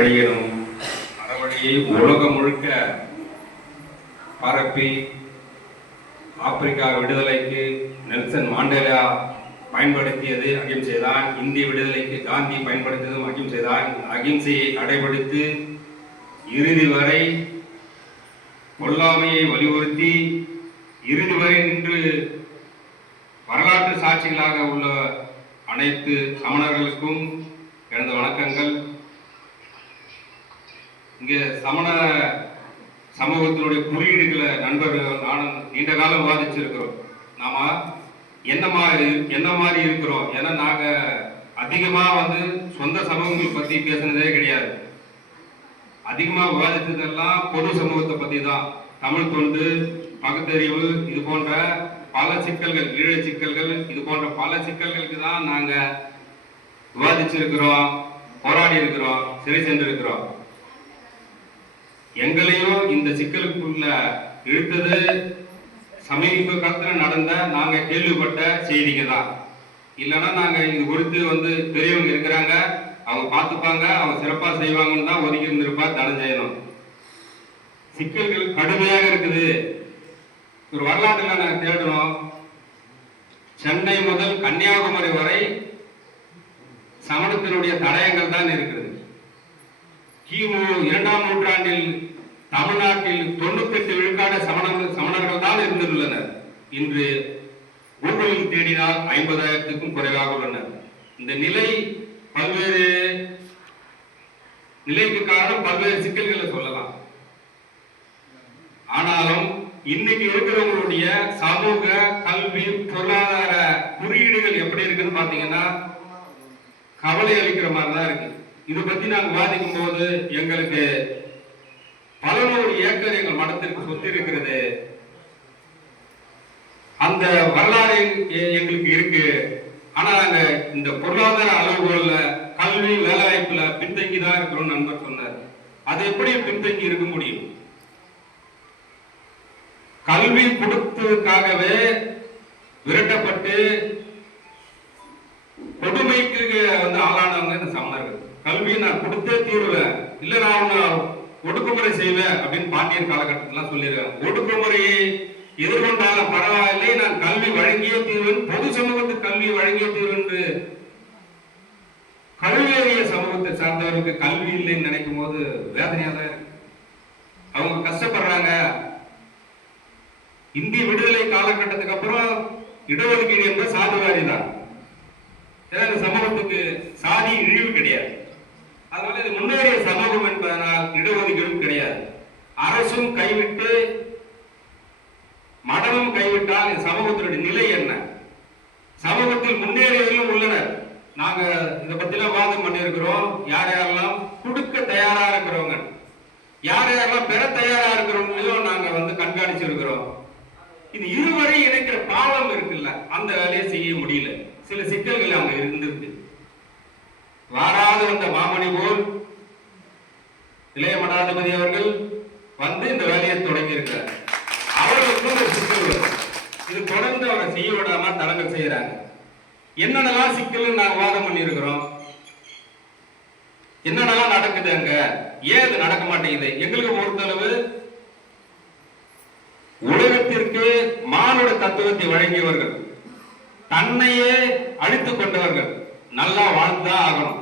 வழியினும் அறவழியை உலகம் முழுக்க பரப்பி ஆப்பிரிக்கா விடுதலைக்கு நெல்சன் மாண்டேலா பயன்படுத்தியது அகிம்சைதான் இந்திய விடுதலைக்கு காந்தி பயன்படுத்தியதும் அகிம்சைதான் அகிம்சையை கடைபிடித்து இறுதி வரை கொல்லாமையை வலியுறுத்தி இறுதி வரை நின்று வரலாற்று சாட்சிகளாக உள்ள அனைத்து சமணர்களுக்கும் எனது வணக்கங்கள். இங்கே சமண சமூகத்தினுடைய குறியீடுகளை நண்பர்கள் நானும் நீண்ட காலம் விவாதிச்சிருக்கிறோம். நாம என்ன மாதிரி என்ன மாதிரி இருக்கிறோம்? ஏன்னா நாங்கள் அதிகமாக வந்து சொந்த சமூகங்கள் பற்றி பேசுனதே கிடையாது. அதிகமாக விவாதித்ததெல்லாம் பொது சமூகத்தை பற்றி தான் தமிழ் தொண்டு பகுத்தறிவு இது போன்ற பல சிக்கல்கள் ஈழ சிக்கல்கள் இது போன்ற பல சிக்கல்களுக்கு தான் நாங்கள் விவாதிச்சிருக்கிறோம் போராடி இருக்கிறோம் சிறை சென்றிருக்கிறோம். எங்களையும் இந்த சிக்கலுக்குள்ள இழுத்தது சமீப காலத்தில் நடந்த நாங்க கேள்விப்பட்ட செய்திங்க தான் இல்லைன்னா நாங்க இது குறித்து வந்து பெரியவங்க இருக்கிறாங்க அவங்க பார்த்துப்பாங்க அவங்க சிறப்பா செய்வாங்கன்னு தான் ஒதுக்கி இருந்திருப்பா தனஞ்சயனம். சிக்கல்கள் கடுமையாக இருக்குது. ஒரு வரலாற்றுல நாங்க தேடுறோம் சென்னை முதல் கன்னியாகுமரி வரை சமணத்தினுடைய தடயங்கள் தான் இருக்கிறது. கிமு இரண்டாம் நூற்றாண்டில் தமிழ்நாட்டில் தொண்ணூத்தெட்டு விழுக்காடு சமணர்கள் சமணர்கள் தான் இருந்துள்ளனர். இன்று கூகுளில் தேடினால் ஐம்பதாயிரத்துக்கும் குறைவாக உள்ளனர். இந்த நிலை பல்வேறு நிலைக்கு காரணம் பல்வேறு சிக்கல்களை சொல்லலாம். ஆனாலும் இன்னைக்கு இருக்கிறவங்களுடைய சமூக கல்வி பொருளாதார குறியீடுகள் எப்படி இருக்குன்னு பாத்தீங்கன்னா கவலை அளிக்கிற மாதிரி தான் இருக்கு. இதை பத்தி நாங்க விவாதிக்கும் போது எங்களுக்கு பல நூறு ஏக்கர் எங்கள் மடத்திற்கு சொத்து இருக்கிறது. அந்த வரலாறு எங்களுக்கு இருக்கு. ஆனா நாங்க இந்த பொருளாதார அளவுகோல்ல கல்வி வேலைவாய்ப்புல பின்தங்கி தான் இருக்கிறோம் நண்பர் சொன்னார். அது எப்படி பின்தங்கி இருக்க முடியும்? கல்வி கொடுத்ததுக்காகவே விரட்டப்பட்டு கொடுமைக்கு வந்து ஆளானவங்க இந்த சமணர்கள். கல்வியை நான் கொடுத்தே தீருவேன் இல்ல நான் ஒடுக்குமுறை செய்வேன் அப்படின்னு பாண்டியன் காலகட்டத்தில் சொல்லியிருக்காங்க. ஒடுக்குமுறையை எதிர்கொண்டாலும் பரவாயில்லை நான் கல்வி வழங்கியே தீர்வேன் பொது சமூகத்துக்கு கல்வி வழங்கிய தீர்வேன் என்று கல்வியறிய சமூகத்தை சார்ந்தவருக்கு கல்வி இல்லைன்னு நினைக்கும் போது வேதனையா தான் இருக்கு. அவங்க கஷ்டப்படுறாங்க. இந்திய விடுதலை காலகட்டத்துக்கு அப்புறம் இடஒதுக்கீடு என்ற சாதுவாரி தான். ஏன்னா இந்த சமூகத்துக்கு சாதி இழிவு கிடையாது. அதனால இது முன்னேறிய சமூகம் ஆனால் இடஒதுக்கீடும் கிடையாது. அரசும் கைவிட்டு மடமும் கைவிட்டால் இந்த சமூகத்தினுடைய நிலை என்ன? சமூகத்தில் முன்னேறியவர்களும் உள்ளனர். நாங்க இதை பத்திலாம் வாதம் பண்ணியிருக்கிறோம். யார் யாரெல்லாம் கொடுக்க தயாரா இருக்கிறவங்க? யார் யாரெல்லாம் பெற தயாரா இருக்கிறவங்களையும் நாங்க வந்து கண்காணிச்சிருக்கிறோம். இது இருவரை இணைக்கிற பாலம் இருக்குல்ல அந்த வேலையை செய்ய முடியல. சில சிக்கல்கள் அங்க இருந்திருக்கு. வாராது வந்த மாமணி போல் இளைய மடாதிபதி அவர்கள் வந்து இந்த வேலையை தொடங்கி இருக்கிறார். அவர்களுக்கும் ஒரு சிக்கல் வரும். இது தொடர்ந்து அவரை செய்ய விடாம தடங்கள் செய்யறாங்க. என்னென்னலாம் சிக்கல் நாங்க வாதம் பண்ணி இருக்கிறோம் என்னென்னலாம் நடக்குது அங்க? ஏன் அது நடக்க மாட்டேங்குது? எங்களுக்கு பொறுத்தளவு உலகத்திற்கு மானுட தத்துவத்தை வழங்கியவர்கள் தன்னையே அழித்துக் கொண்டவர்கள் நல்லா வாழ்ந்தா ஆகணும்.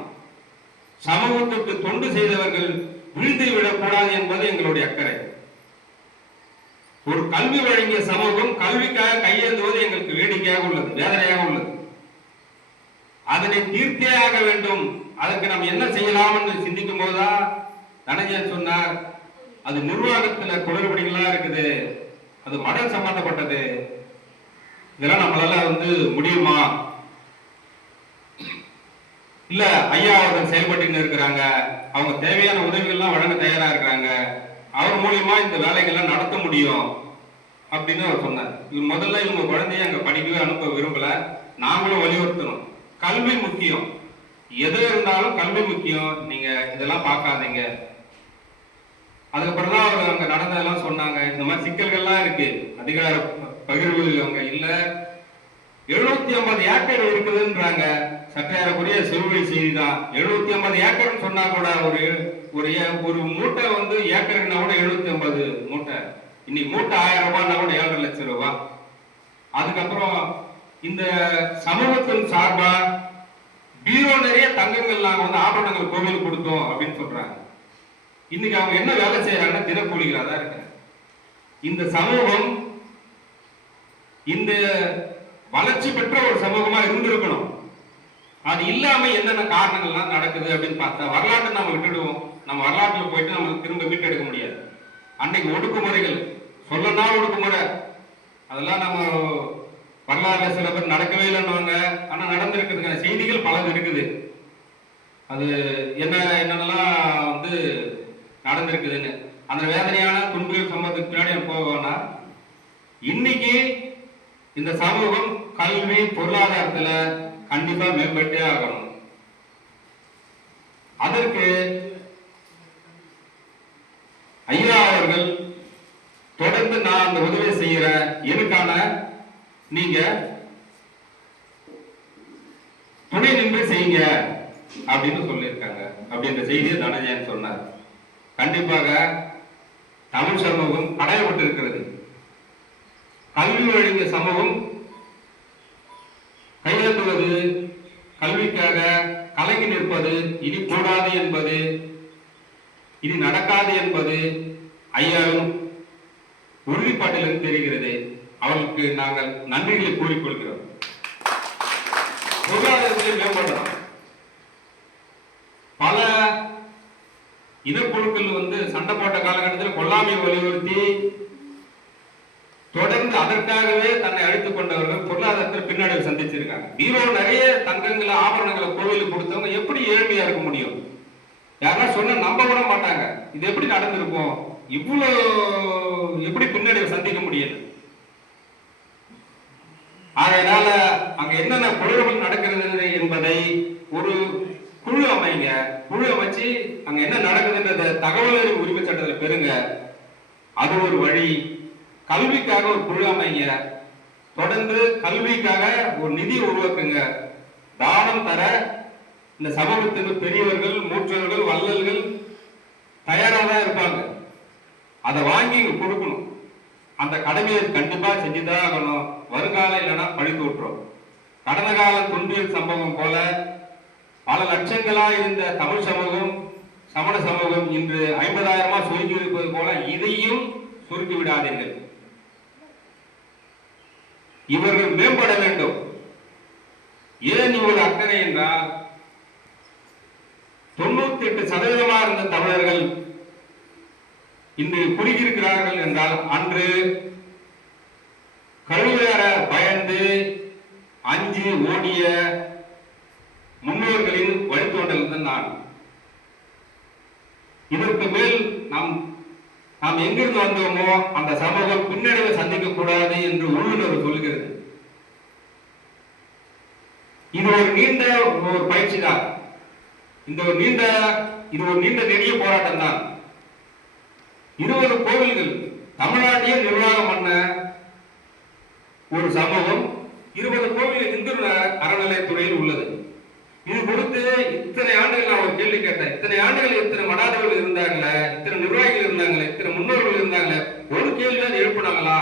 சமூகத்துக்கு தொண்டு செய்தவர்கள் வீழ்ந்து விடக்கூடாது என்பது எங்களுடைய அக்கறை. ஒரு கல்வி வழங்கிய சமூகம் கல்விக்காக கையேந்துவது எங்களுக்கு வேடிக்கையாக உள்ளது வேதனையாக உள்ளது. அதனை தீர்த்தே ஆக வேண்டும். அதற்கு நாம் என்ன செய்யலாம் என்று சிந்திக்கும் போதுதான் தனஞ்சயன் சொன்னார் அது நிர்வாகத்துல குளறுபடிகளா இருக்குது. அது மடல் சம்பந்தப்பட்டது. இதெல்லாம் நம்மளால வந்து முடியுமா? இல்ல ஐயா அவர்கள் செயல்பட்டு இருக்கிறாங்க. அவங்க தேவையான உதவிகள்லாம் வழங்க தயாரா இருக்கிறாங்க அவர் மூலியமா இந்த வேலைகள்லாம் நடத்த முடியும் அப்படின்னு அவர் சொன்னார். இவர் முதல்ல இவங்க குழந்தைய அங்க படிக்கவே அனுப்ப விரும்பல. நாங்களும் வலியுறுத்தணும். கல்வி முக்கியம். எது இருந்தாலும் கல்வி முக்கியம். நீங்க இதெல்லாம் பார்க்காதீங்க. அதுக்கப்புறம் தான் அவர் அங்க நடந்ததெல்லாம் சொன்னாங்க. இந்த மாதிரி சிக்கல்கள்லாம் இருக்கு. அதிகார பகிர்வு அங்க இல்ல. எழுநூத்தி ஐம்பது ஏக்கர் இருக்குதுன்றாங்க. சற்றையாரக்குரிய சிறுவழி செய்தி தான் எழுநூத்தி ஐம்பது ஏக்கர்னு சொன்னா கூட ஒரு ஒரு ஏ- ஒரு மூட்டை வந்து ஏக்கருக்குனா கூட எழுநூத்தி ஐம்பது மூட்டை. இன்னைக்கு மூட்டை ஆயிரம் ரூபாய்னா கூட ஏழரை லட்சம் ரூபாய் அதுக்கப்புறம் இந்த சமூகத்தின் சார்பா பீரோ நிறைய தங்கங்கள் நாங்க வந்து ஆபரணங்கள் கோவில் கொடுத்தோம் அப்படின்னு சொல்றாங்க. இன்னைக்கு அவங்க என்ன வேலை செய்யறாங்கன்னா தினக்கூலிகளா தான் இருக்காங்க இந்த சமூகம் இந்த வளர்ச்சி பெற்ற ஒரு சமூகமா இருந்திருக்கணும். அது இல்லாம என்னென்ன காரணங்கள்லாம் நடக்குது அப்படின்னு பார்த்தா வரலாற்றை நம்ம விட்டுடுவோம். நம்ம வரலாற்றில் போயிட்டு நம்ம திரும்ப மீட்டெடுக்க முடியாது. அன்னைக்கு ஒடுக்குமுறைகள் சொல்லனா ஒடுக்குமுறை. அதெல்லாம் நம்ம வரலாறுல சில பேர் நடக்கவே இல்லைன்னுவாங்க. ஆனா நடந்திருக்குதுங்க. செய்திகள் பலது இருக்குது. அது என்ன என்னென்னலாம் வந்து நடந்திருக்குதுன்னு. அந்த வேதனையான துன்புகள் சம்பவத்துக்கு பின்னாடி நம்ம போவோம்னா இன்னைக்கு இந்த சமூகம் கல்வி பொருளாதாரத்துல கண்டிப்பா மேம்பட்டே ஆகணும். அதற்கு ஐயா அவர்கள் தொடர்ந்து நான் அந்த உதவி செய்யற எனக்கான நீங்க துணை நின்று செய்யுங்க அப்படின்னு சொல்லியிருக்காங்க. அப்படின்ற செய்தியை தனஜயன் சொன்னார். கண்டிப்பாக தமிழ் சமூகம் அடையப்பட்டிருக்கிறது கல்வி வழங்கிய சமூகம் கையெழுத்துவது கல்விக்காக கலங்கி நிற்பது இனி கூடாது என்பது இனி நடக்காது என்பது ஐயாவின் உறுதிப்பாட்டிலிருந்து தெரிகிறது அவர்களுக்கு நாங்கள் நன்றிகளை கூறிக்கொள்கிறோம். பொருளாதாரத்தை மேம்படணும். பல இனக்குழுக்கள் வந்து சண்டை போட்ட காலகட்டத்தில் கொல்லாமையை வலியுறுத்தி தொடர்ந்து அதற்காகவே தன்னை அழைத்துக் கொண்டவர்கள் பொருளாதாரத்தில் பின்னாடி சந்திச்சிருக்காங்க. பீரோ நிறைய தங்கங்களை ஆபரணங்களை கோவிலுக்கு கொடுத்தவங்க எப்படி ஏழ்மையா இருக்க முடியும்? யாரா சொன்ன நம்ப கூட மாட்டாங்க. இது எப்படி நடந்திருக்கும்? இவ்வளவு எப்படி பின்னடைவை சந்திக்க முடியல அதனால அங்க என்னென்ன குழுவுகள் நடக்கிறது என்பதை ஒரு குழு அமைங்க. குழு அமைச்சு அங்க என்ன நடக்குதுன்றத தகவல் உரிமை சட்டத்துல பெறுங்க. அது ஒரு வழி. கல்விக்காக ஒரு குழு அமைங்க. தொடர்ந்து கல்விக்காக ஒரு நிதி உருவாக்குங்க. தானம் தர இந்த சமூகத்திற்கு பெரியவர்கள் மூற்றவர்கள் வள்ளல்கள் தயாரா அதை வாங்கி இங்க கொடுக்கணும். அந்த கடமையை கண்டிப்பா செஞ்சுதான் ஆகணும். வருங்காலம் இல்லைன்னா பழித்து விட்டுரும். கடந்த கால துன்பியல் சம்பவம் போல பல லட்சங்களா இருந்த தமிழ் சமூகம் சமண சமூகம் இன்று ஐம்பதாயிரமா சுருக்கி இருப்பது போல இதையும் சுருக்கி விடாதீர்கள். இவர்கள் மேம்பட வேண்டும். ஏன் இவ்வளவு அக்கறை என்றால் தொண்ணூத்தி எட்டு சதவீதமா இருந்த தமிழர்கள் இன்று குறுகியிருக்கிறார்கள் என்றால் அன்று கழுவேற பயந்து அஞ்சு ஓடிய முன்னோர்களின் வழித்தோண்டல் தான் நான். இதற்கு மேல் நாம் நாம் எங்கிருந்து வந்தோமோ அந்த சமூகம் பின்னடைவை சந்திக்க கூடாது என்று உள்ளுணர்வு சொல்கிறது. இது ஒரு நீண்ட ஒரு பயிற்சி தான் இந்த ஒரு நீண்ட இது ஒரு நீண்ட நெடிய போராட்டம் தான் இருபது கோவில்கள் தமிழ்நாட்டையே நிர்வாகம் பண்ண ஒரு சமூகம் இருபது கோவில் இந்து அறநிலையத்துறையில் உள்ளது. இது குறித்து இத்தனை ஆண்டுகள் நான் ஒரு கேள்வி கேட்டேன். இத்தனை ஆண்டுகள் இத்தனை மடாதவர்கள் இருந்தாங்களே இத்தனை நிர்வாகிகள் இருந்தாங்களே இத்தனை முன்னோர்கள் இருந்தாங்களே ஒரு கேள்வியாவது எழுப்பினாங்களா?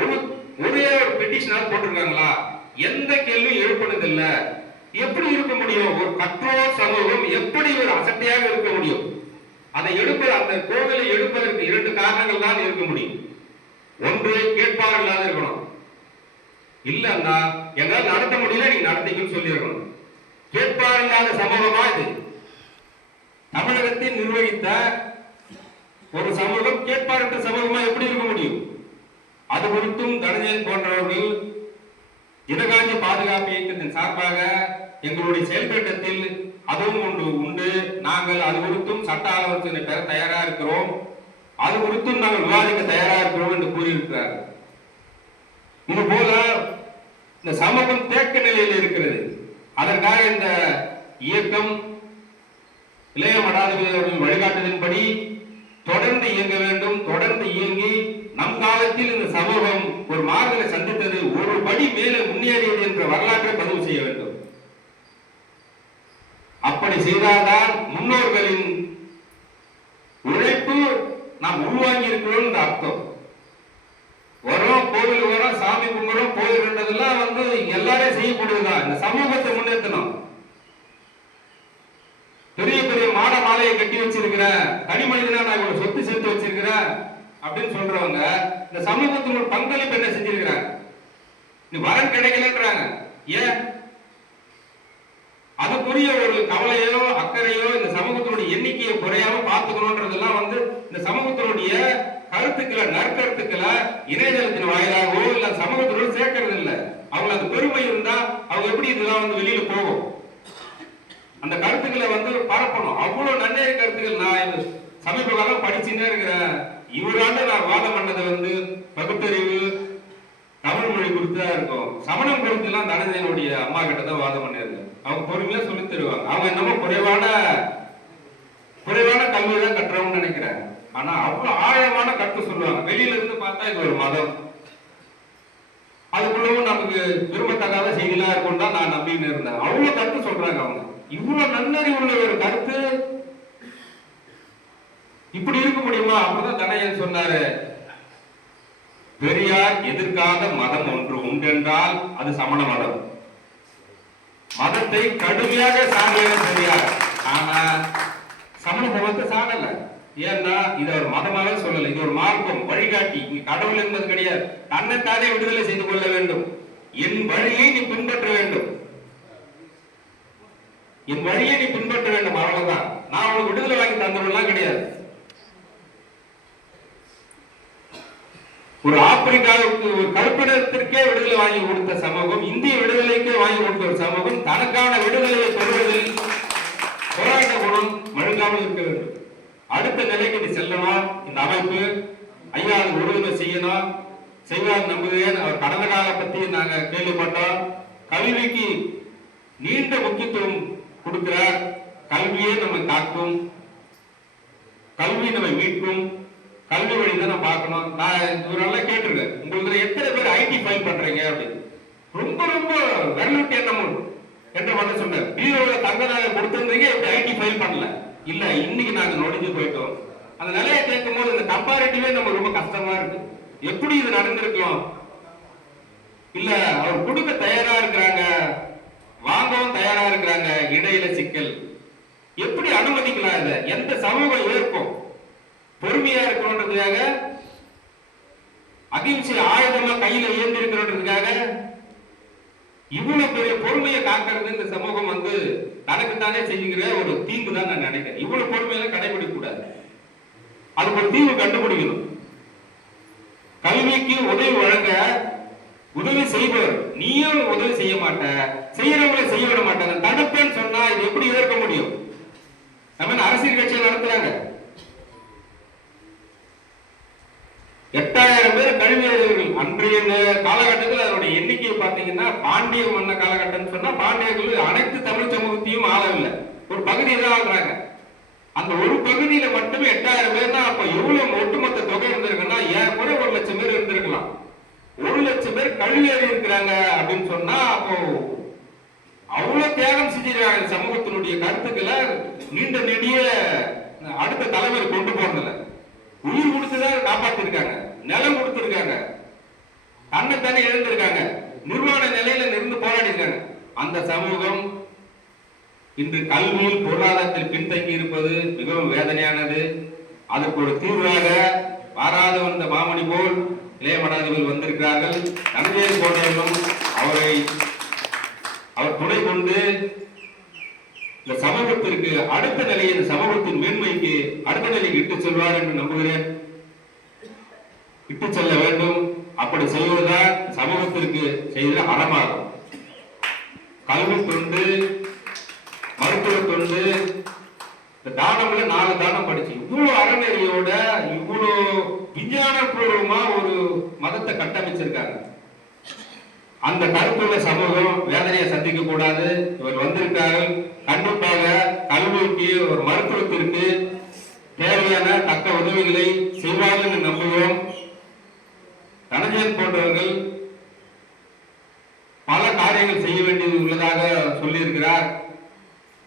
ஒரு ஒரே ஒரு பெட்டிஷனாவது போட்டிருக்காங்களா? எந்த கேள்வியும் எழுப்பினதில்லை. எப்படி இருக்க முடியும்? ஒரு கற்றோர் சமூகம் எப்படி ஒரு அசட்டையாக இருக்க முடியும்? அதை எடுப்பது அந்த கோவிலை எடுப்பதற்கு இரண்டு காரணங்கள் தான் இருக்க முடியும். ஒன்று கேட்பார் இல்லாத இருக்கணும். இல்லன்னா எங்களால் நடத்த முடியல நீங்க நடத்திக்கன்னு சொல்லியிருக்கணும். கேட்பார் இல்லாத சமூகமா இது? தமிழகத்தில் நிர்வகித்த ஒரு சமூகம் கேட்பாரற்ற சமூகமா எப்படி இருக்க முடியும்? அது குறித்தும் தனஞ்சயன் போன்றவர்கள் இனகாஞ்சி பாதுகாப்பு இயக்கத்தின் சார்பாக எங்களுடைய செயல்திட்டத்தில் அதுவும் ஒன்று உண்டு. நாங்கள் அது குறித்தும் சட்ட ஆலோசனை பெற தயாரா இருக்கிறோம். அது குறித்தும் நாங்கள் விவாதிக்க தயாரா இருக்கிறோம் என்று கூறியிருக்கிறார். இது போல இந்த சமூகம் தேக்க நிலையில் இருக்கிறது. அதற்காக இந்த இயக்கம் இளைய மடாதிபதி அவர்கள் வழிகாட்டுதலின்படி தொடர்ந்து இயங்க வேண்டும் தொடர்ந்து இயங்கி நம் காலத்தில் இந்த சமூகம் ஒரு மாறுதலை சந்தித்தது ஒரு படி மேலே முன்னேறியது என்ற வரலாற்றை பதிவு செய்ய வேண்டும். அப்படி செய்தால்தான் முன்னோர்களின் உழைப்பு நாம் உள்வாங்கி இருக்கிறோம் அர்த்தம். வரோம் கோவில் வரோம் சாமி கும்பிடுறோம் போயிடுறதெல்லாம் வந்து எல்லாரும் செய்யக்கூடியதுதான். இந்த சமூகத்தை முன்னேற்றணும். பெரிய பெரிய மாட மாலையை கட்டி வச்சிருக்கிறேன் தனி மனிதனா நான் இவ்வளவு சொத்து சேர்த்து வச்சிருக்கிறேன் அப்படின்னு சொல்றவங்க இந்த சமூகத்தின் பங்களிப்பு என்ன செஞ்சிருக்கிறாங்க? நீ வரன் கிடைக்கலன்றாங்க. ஏன்? அதுக்குரிய ஒரு கவலையோ அக்கறையோ இந்த சமூகத்தினுடைய எண்ணிக்கையை குறையாம பார்த்துக்கணுன்றதெல்லாம் வந்து இந்த சமூகத்தினுடைய கருத்துக்களை நற்கருத்துக்களை இணையதளத்தின் வாயிலாகவோ இல்ல சமூகத்தோடு சேர்க்கறது இல்ல அவங்க அது பெருமை இருந்தா அவங்க எப்படி இதெல்லாம் வந்து வெளியில போகும்? அந்த கருத்துக்களை வந்து பரப்பணும். அவ்வளவு நன்னேறி கருத்துக்கள். நான் சமீப காலம் படிச்சுட்டே இருக்கிறேன். இவராண்ட நான் வாதம் பண்ணது வந்து பகுத்தறிவு தமிழ் மொழி குறித்து தான் இருக்கும். சமணம் குறித்து எல்லாம் தனஞ்சனுடைய அம்மா கிட்ட தான் வாதம் பண்ணியிருக்கேன் அவங்க பொறுமையா சொல்லி தருவாங்க. அவங்க என்னமோ குறைவான குறைவான கல்வி தான் கட்டுறவங்கன்னு நினைக்கிறாங்க. ஆனா அவ்வளவு ஆழமான கருத்து சொல்லுவாங்க. வெளியில இருந்து பார்த்தா இது ஒரு மதம். அதுக்குள்ளவும் நமக்கு விரும்பத்தகாத செய்திகளா இருக்கும் தான் நான் நம்பின்னு இருந்தேன். அவ்வளவு கருத்து சொல்றாங்க அவங்க. இவ்வளவு நன்னறி உள்ள ஒரு கருத்து இப்படி இருக்க முடியுமா? அப்படிதான் தனையன் சொன்னாரு. பெரியார் எதிர்க்காத மதம் ஒன்று உண்டென்றால் அது சமண மதம். மதத்தை கடுமையாக சார்ந்தவர் பெரியார் ஆனா சமண மதத்தை சாடல ஏன்னா இது ஒரு மதமாக சொல்லல. இது ஒரு மார்க்கம் வழிகாட்டி. நீ கடவுள் என்பது கிடையாது. தன்னைத்தானே விடுதலை செய்து கொள்ள வேண்டும். என் வழியை நீ பின்பற்ற வேண்டும். என் வழியை நீ பின்பற்ற வேண்டும். அவ்வளவுதான். நான் உனக்கு விடுதலை வாங்கி தந்துடலாம் கிடையாது. ஒரு ஆப்பிரிக்காவுக்கு ஒரு கருப்பிடத்திற்கே விடுதலை வாங்கி கொடுத்த சமூகம் இந்திய விடுதலைக்கே வாங்கி கொடுத்த ஒரு சமூகம் தனக்கான விடுதலையை பெறுவதில் போராட்ட குணம் மழுங்காமல் இருக்கிறது. அடுத்த நிலைக்கு நீ செல்லணும் இந்த அமைப்பு ஐயா அது உறுதுணை செய்யணும் செய்வார் நம்புகிறேன். அவர் கடந்த கால பத்தி நாங்க கேள்விப்பட்டோம். கல்விக்கு நீண்ட முக்கியத்துவம் கொடுக்கிறார். கல்வியே நம்மை காக்கும் கல்வி நம்மை மீட்கும். கல்வி வழி தான் நான் பார்க்கணும். நான் ஒரு நாளா கேட்டிருக்கேன். உங்களுக்கு எத்தனை பேர் ஐடி ஃபைல் பண்றீங்க அப்படின்னு. ரொம்ப ரொம்ப வெள்ளூட்டி எண்ணமும் என்ன பண்ண சொன்னேன்? பீரோல தங்க நகை கொடுத்துருந்தீங்க இப்படி ஐடி ஃபைல் பண்ணல. இல்ல இன்னைக்கு நாங்க நொடிஞ்சு போயிட்டோம். அந்த நிலையை கேட்கும் போது இந்த கம்பாரிட்டிவே நம்ம ரொம்ப கஷ்டமா இருக்கு. எப்படி இது நடந்திருக்கலாம்? இல்ல அவர் கொடுக்க தயாரா இருக்கிறாங்க. வாங்கவும் தயாரா இருக்கிறாங்க. இடையில சிக்கல். எப்படி அனுமதிக்கலாம் இதை? எந்த சமூகம் ஏற்கும்? பொறுமையா இருக்கணுன்றதுக்காக அகிம்சை ஆயுதமா கையில ஏந்திருக்கிறோன்றதுக்காக இவ்வளவு பெரிய பொறுமையை காக்கிறது இந்த சமூகம் வந்து தனக்கு தானே செய்யுங்கிற ஒரு தீங்கு தான் நான் நினைக்கிறேன். இவ்வளவு பொறுமையெல்லாம் கடைபிடிக்க கூடாது அதுக்கு ஒரு தீர்வு கண்டுபிடிக்கணும். கல்விக்கு உதவி வழங்க உதவி செய்பவர். நீயும் உதவி செய்ய மாட்ட செய்யறவங்களை செய்ய விட மாட்டாங்க. தடுப்பேன்னு சொன்னா இது எப்படி எதிர்க்க முடியும்? நம்ம அரசியல் கட்சியை நடத்துறாங்க? எட்டாயிரம் பேர் கல்வி அறிஞர்கள் அன்றைய காலகட்டத்தில் அதனுடைய எண்ணிக்கையை பார்த்தீங்கன்னா பாண்டிய மன்ன காலகட்டம்னு சொன்னா பாண்டியர்கள் அனைத்து தமிழ் சமூகத்தையும் ஆளவில்லை. ஒரு பகுதியை தான் ஆகுறாங்க அந்த ஒரு பகுதியில மட்டுமே எட்டாயிரம் பேர்னா அப்ப எவ்வளவு ஒட்டுமொத்த தொகை இருந்திருக்குன்னா ஏன் கூட ஒரு லட்சம் பேர் இருந்திருக்கலாம். ஒரு லட்சம் பேர் கல்வி இருக்கிறாங்க அப்படின்னு சொன்னா அப்போ அவ்வளவு தியாகம் செஞ்சிருக்காங்க சமூகத்தினுடைய கருத்துக்களை நீண்ட நெடிய அடுத்த தலைமுறை கொண்டு போறதில்ல. உயிர் கொடுத்துதான் காப்பாத்திருக்காங்க. நிலம் கொடுத்திருக்காங்க. தன்னைத்தானே எழுந்திருக்காங்க நிர்வாண நிலையில நின்று போராடி இருக்காங்க அந்த சமூகம் இன்று கல்வியில் பொருளாதாரத்தில் பின்தங்கி இருப்பது மிகவும் வேதனையானது. அதற்கு ஒரு தீர்வாக வாராத வந்த மாமணி போல் இளைய மடாதிபதிகள் வந்திருக்கிறார்கள். நன்மையை போன்றவர்களும் அவரை அவர் துணை கொண்டு இந்த சமூகத்திற்கு அடுத்த நிலையை சமூகத்தின் மேன்மைக்கு அடுத்த நிலைக்கு இட்டு செல்வார் என்று நம்புகிறேன். இட்டு செல்ல வேண்டும். அப்படி செய்வதுதான் சமூகத்திற்கு செய்த அறமாகும். கல்வி தொண்டு மருத்துவ தொண்டு இந்த தானம்ல நாலு தானம் படிச்சு இவ்வளவு அறநெறியோட இவ்வளவு விஞ்ஞானபூர்வமா ஒரு மதத்தை கட்டமைச்சிருக்காங்க. அந்த கருத்துள்ள சமூகம் வேதனையை சந்திக்க கூடாது. இவர் வந்திருக்கார்கள் கண்டிப்பாக கல்விக்கு ஒரு மருத்துவத்திற்கு தேவையான தக்க உதவிகளை செய்வார்கள் நம்புகிறோம். தனஞ்சயன் போன்றவர்கள் பல காரியங்கள் செய்ய வேண்டியது உள்ளதாக சொல்லியிருக்கிறார்.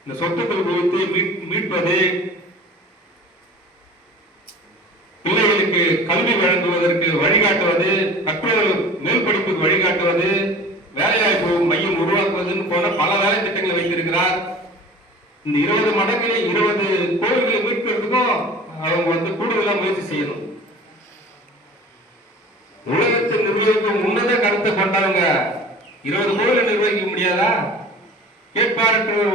இந்த சொத்துக்கள் குறித்து மீட்- மீட்பது பிள்ளைகளுக்கு கல்வி வழங்குவதற்கு வழிகாட்டுவது கற்றோர் மேல் படிப்புக்கு வழிகாட்டுவது வேலைவாய்ப்பு மையம் உருவாக்குவதுன்னு போன பல வேலை திட்டங்களை வைத்திருக்கிறார். இந்த இருபது மடங்குல இருபது கோவில்களை மீட்கிறதுக்கும் அவங்க வந்து கூடுதலாக முயற்சி செய்யணும். இருபது கோவிலை நிர்வகிக்க முடியாதா? கேட்பாரற்ற ஒரு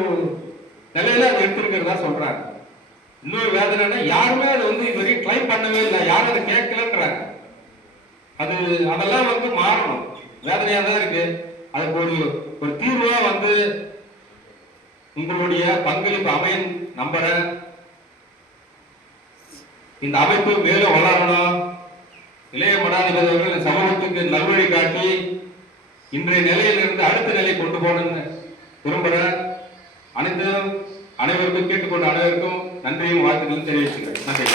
நிலையில அதை எடுத்திருக்கிறதா சொல்றாங்க இன்னொரு வேதனைன்னா யாருமே அதை வந்து இது வரைக்கும் ட்ரை பண்ணவே இல்லை. யாரும் அதை கேட்கலன்றாங்க. அது அதெல்லாம் வந்து மாறணும். வேதனையா தான் இருக்கு. அதுக்கு ஒரு ஒரு தீர்வா வந்து உங்களுடைய பங்களிப்பு அமையும். நம்புறேன். இந்த அமைப்பு மேலும் வளரணும். இளைய மடாதிபதி அவர்கள் இந்த சமூகத்துக்கு நல்வழி காட்டி இன்றைய நிலையிலிருந்து அடுத்த நிலை கொண்டு போகணும்னு விரும்புகிறேன் அனைத்தும் அனைவருக்கும் கேட்டுக்கொண்ட அனைவருக்கும் நன்றியும் வாழ்த்துக்களும் தெரிவிச்சுக்கிறேன். நன்றி.